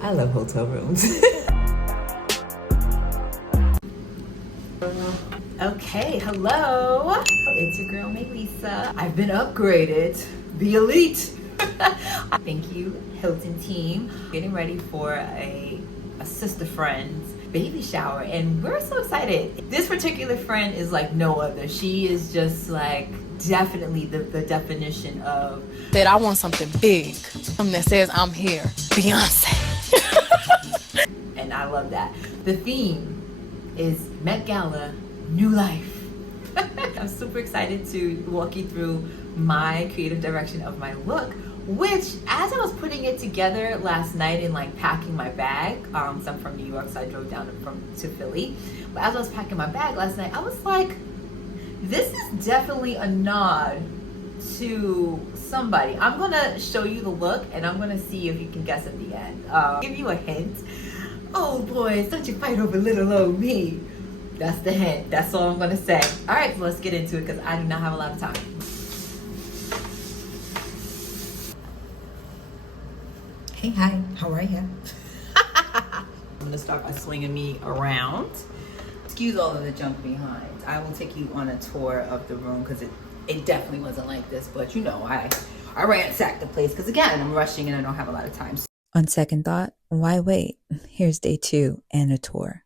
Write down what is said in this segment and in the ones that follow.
I love hotel rooms. Okay, hello. It's your girl, Lisa. I've been upgraded. The elite. Thank you, Hilton team. Getting ready for a sister friend's baby shower, and we're so excited. This particular friend is like no other. She is just like definitely the definition of that I want something big, something that says I'm here. Beyonce. And I love that. The theme is Met Gala, New Life. I'm super excited to walk you through my creative direction of my look, which as I was putting it together last night and like packing my bag, so I'm from New York, so I drove down to Philly. But as I was packing my bag last night, I was like, this is definitely a nod to somebody. I'm gonna show you the look and I'm gonna see if you can guess at the end. Give you a hint. Oh boys, don't you fight over little old me. That's the hint. That's all I'm gonna say. All right, so let's get into it because I do not have a lot of time. Hey, hi, how are you? I'm gonna start by swinging me around. Excuse all of the junk behind. I will take you on a tour of the room because it definitely wasn't like this, but you know, I ransacked the place because again, I'm rushing and I don't have a lot of time. On second thought, why wait? Here's day 2 and a tour.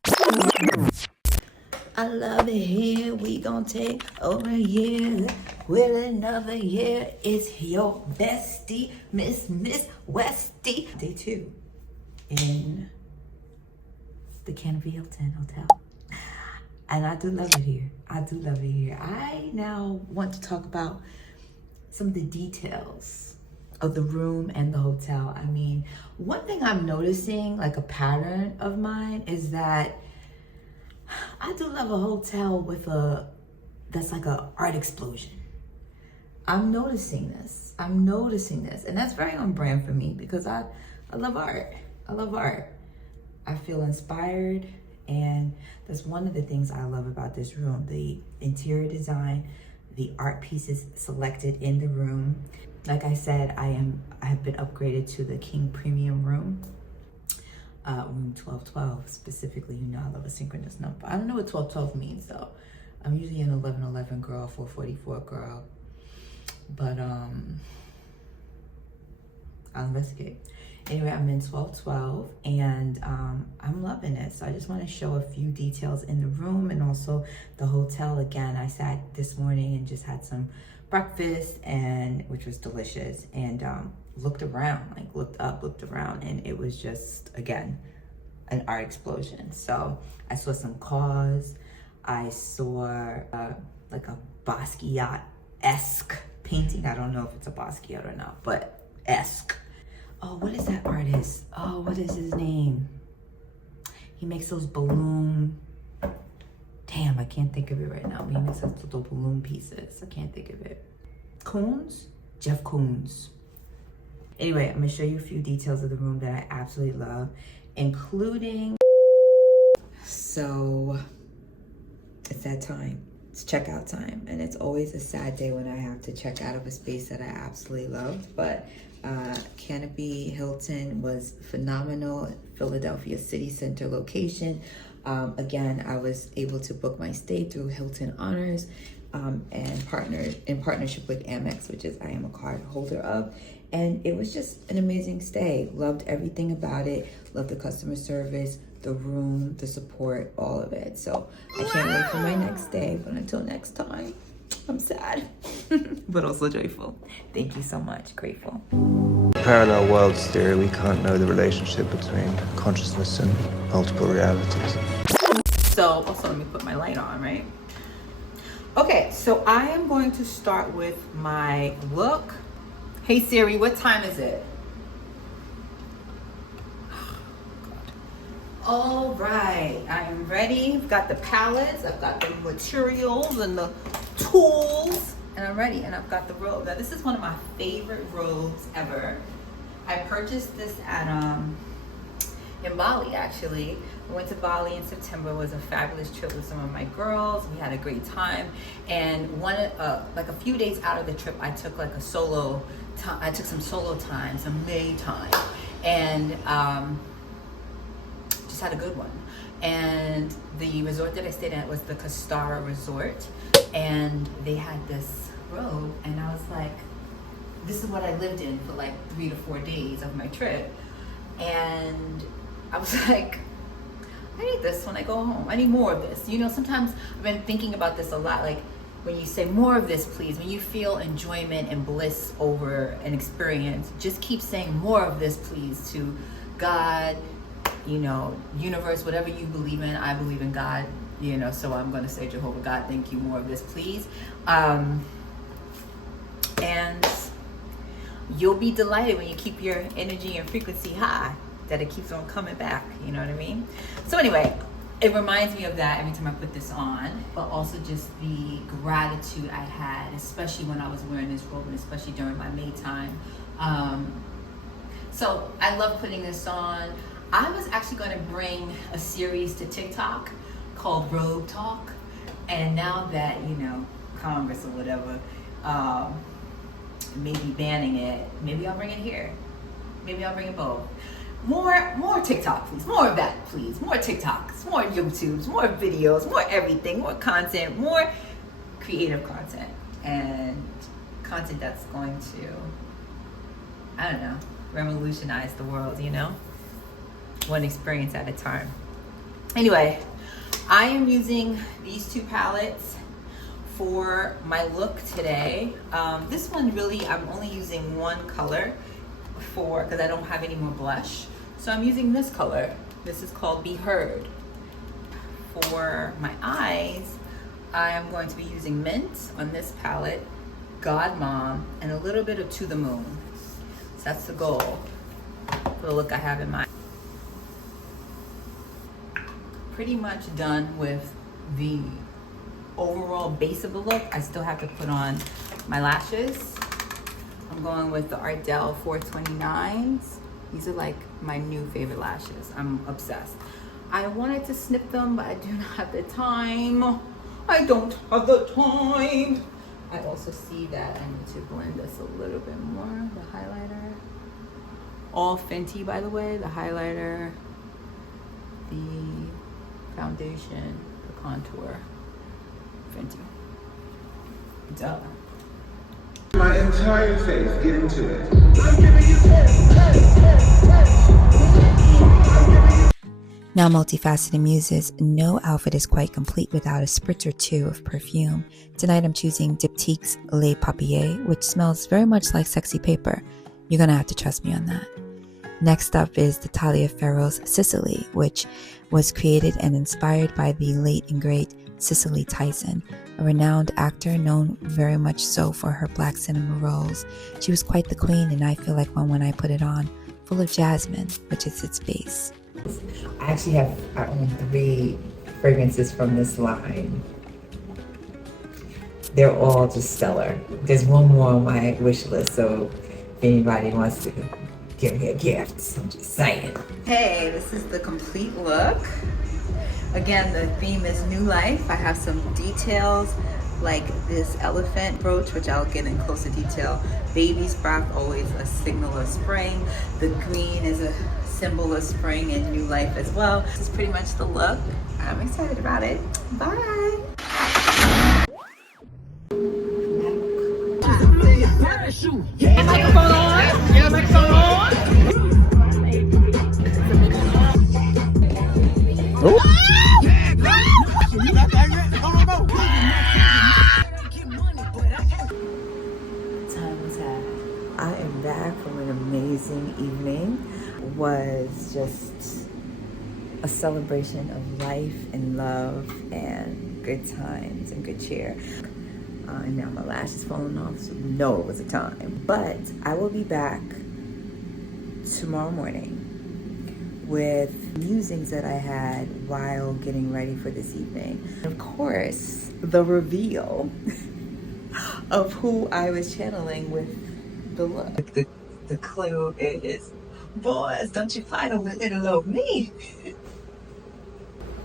I love it here. We gon' take over a year with another year. It's your bestie, Miss Westie. Day 2 in the Canopy Hilton Hotel. And I do love it here. I do love it here. I now want to talk about some of the details of the room and the hotel. I mean, one thing I'm noticing, like a pattern of mine, is that I do love a hotel with that's like a art explosion. I'm noticing this. And that's very on brand for me because I love art. I love art. I feel inspired, and that's one of the things I love about this room. The interior design, the art pieces selected in the room. Like I said, I have been upgraded to the King Premium room. Room 1212 specifically. You know I love a synchronous number. I don't know what 1212 means though. I'm usually an 1111 girl, 444 girl, but I'll investigate. Anyway, I'm in 1212 and I'm loving it. So I just want to show a few details in the room and also the hotel. Again, I sat this morning and just had some breakfast, and which was delicious, and looked around, like looked up, looked around, and it was just, again, an art explosion. So I saw some cars. I saw like a Basquiat-esque painting. I don't know if it's a Basquiat or not, but esque. Oh, what is that artist? Oh, what is his name? He makes those balloon, damn, I can't think of it right now. He makes those little balloon pieces. I can't think of it. Koons? Jeff Koons. Anyway, I'm gonna show you a few details of the room that I absolutely love, including, so it's that time. It's checkout time, and it's always a sad day when I have to check out of a space that I absolutely love, but Canopy Hilton was phenomenal. Philadelphia City Center location. Again, I was able to book my stay through Hilton Honors and in partnership with Amex, which is I am a card holder of. And it was just an amazing stay. Loved everything about it. Loved the customer service, the room, the support, all of it. So I can't wait for my next day. But until next time, I'm sad, but also joyful. Thank you so much. Grateful. Parallel worlds theory, we can't know the relationship between consciousness and multiple realities. So also let me put my light on, right? Okay, so I am going to start with my look. Hey Siri, what time is it? All right, I am ready. I've got the palettes, I've got the materials and the tools, and I'm ready. And I've got the robe. Now this is one of my favorite robes ever. I purchased this at in Bali, actually. I went to Bali in September. It was a fabulous trip with some of my girls. We had a great time. And like a few days out of the trip, I took like some solo time, some me time. And had a good one. And the resort that I stayed at was the Kastara resort, and they had this robe, and I was like, this is what I lived in for like 3 to 4 days of my trip. And I was like, I need this when I go home. I need more of this. You know, sometimes I've been thinking about this a lot, like when you say more of this, please, when you feel enjoyment and bliss over an experience, just keep saying more of this, please, to God, you know, universe, whatever you believe in. I believe in God, you know, so I'm going to say, Jehovah God, thank you, more of this, please. And you'll be delighted when you keep your energy and frequency high, that it keeps on coming back, you know what I mean? So anyway, it reminds me of that every time I put this on, but also just the gratitude I had, especially when I was wearing this robe, and especially during my May time. So I love putting this on. I was actually going to bring a series to TikTok called Robe Talk, and now that, you know, Congress or whatever may be banning it, maybe I'll bring it here. Maybe I'll bring it both. More TikTok, please. More of that, please. More TikToks, more YouTubes, more videos, more everything, more content, more creative content, and content that's going to, I don't know, revolutionize the world, you know? One experience at a time. Anyway, I am using these 2 palettes for my look today. This one really, I'm only using one color because I don't have any more blush. So I'm using this color. This is called Be Heard. For my eyes, I am going to be using Mint on this palette, God Mom, and a little bit of To the Moon. So that's the goal for the look I have in mind. Pretty much done with the overall base of the look. I still have to put on my lashes. I'm going with the Ardell 429s. These are like my new favorite lashes. I'm obsessed. I wanted to snip them, but I do not have the time. I don't have the time. I also see that I need to blend this a little bit more. The highlighter, all Fenty, by the way. The highlighter, the foundation, the contour, Fenty. Duh. My entire face, get into it. I'm giving you Now, multifaceted muses, no outfit is quite complete without a spritz or 2 of perfume. Tonight I'm choosing Diptyque's Les Papiers, which smells very much like sexy paper. You're gonna have to trust me on that. Next up is the Taliaferro's Sicily, which was created and inspired by the late and great Cicely Tyson, a renowned actor known very much so for her black cinema roles. She was quite the queen, and I feel like one when I put it on, full of jasmine, which is its base. I actually have 3 fragrances from this line. They're all just stellar. There's one more on my wish list, so if anybody wants to give me a gift, I'm just saying. Hey, this is the complete look. Again, the theme is new life. I have some details like this elephant brooch, which I'll get in closer detail. Baby's breath, always a signal of spring. The green is a symbol of spring and new life as well. This is pretty much the look. I'm excited about it. Bye. I am back from an amazing evening. It was just a celebration of life and love and good times and good cheer. And now my lash is falling off, so you know it was a time. But I will be back tomorrow morning with musings that I had while getting ready for this evening. Of course, the reveal of who I was channeling with the look. The clue is, boys, don't you fight over little me.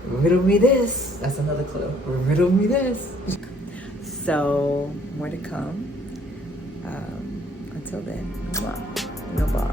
Riddle me this. That's another clue. Riddle me this. So, more to come. Until then, no ball.